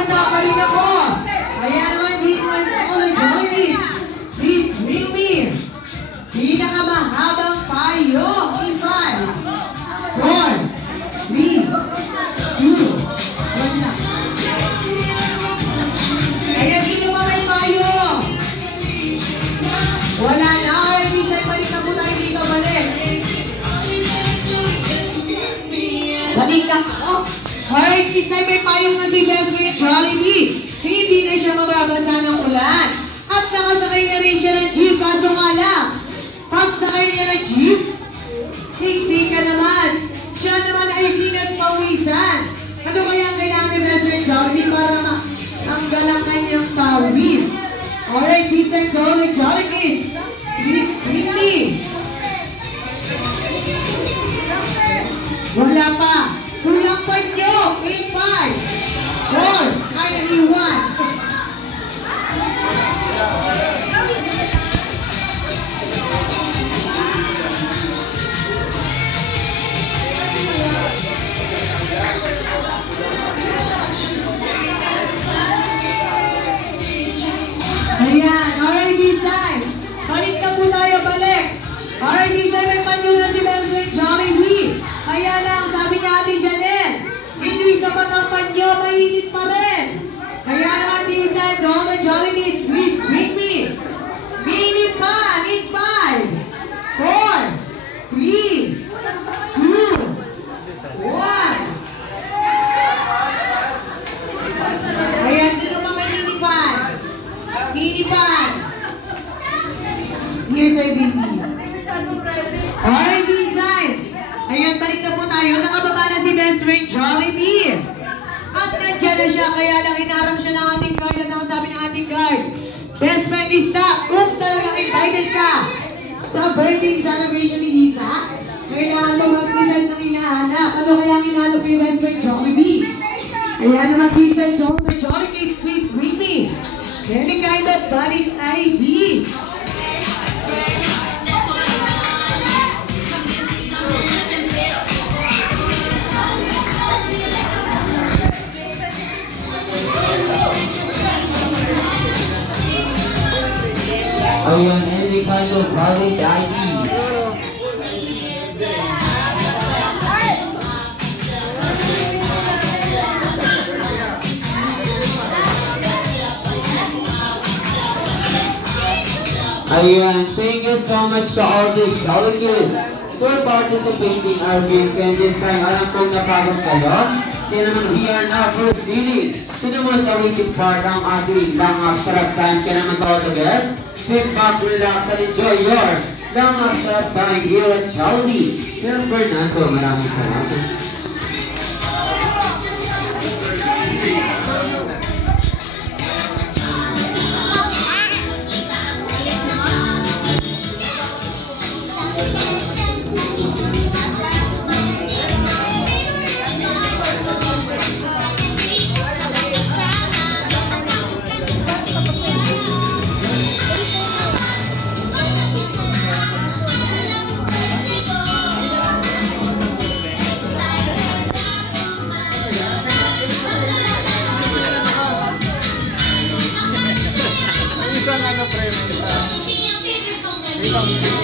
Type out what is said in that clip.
Nakasama rin ako. Kaya naman, this one's all enjoy me. Please bring me. Pinakamahabang payo. In 5, 4, 3, 2, 1 na. Kaya sino ba may payo? Wala na. Design, balik na po tayo dito. Balik. Balik na. Oh. Alright, design, may payong na si Best Friend Jollibee. Hindi na siya mababasa ng ulan. At nakasakay na rin siya ng jeep. Kaso nga lang, pagsakay niya ng jeep, siksika naman. Siya naman ay pinagpawisan. Ano kaya ang kailangan ni Best Friend Jollibee para matanggal ang kanyang pawis? Alright, design, go with Jollibee. Please, quickly. Wala pa. Kulang pa nyo. In 5, 4, finally 1. Ayan, alright, this time. Balik na po tayo, balik. Alright, this time may panyo na si Best Friend Jollibee. Kaya lang, sabi niya Ate Janet, hindi sapat ang panyo, mainit pa rin. Kaya naman, this time, all the Jollibee, please bring me. Mainit pa, in 5, 4, 3, 2, 1. Ayan, sino pa may inipan? Inipan. Here's our baby. Alright, design. Ayan, balik na po tayo. Nakababa na si Best Friend Jollibee. At nandiyan na siya, kaya lang hinarap siya ng ating guard. At ang sabi ng ating guard, Best Friend is stop. Kung talagang excited ka sa birthday celebration ni Lisa, kailangan mo mag-present ng hinahanap. Ano kaya ang hinahanap yung Best Friend Jollibee? Kaya naman, present the Jollibee, please bring me any kind of valid ID. Ayan, any kind of valid ID. Ayan, thank you so much to all the Jolly Kids for participating in our weekend this time. Alam kong napagod kayo. Kaya naman, we are now proceeding to the most awaited part ng ating sarap time. Kaya naman all together, sit back, relax, and enjoy your sarap time here at Jollibee. Sir Fernando, maraming salamat. Isang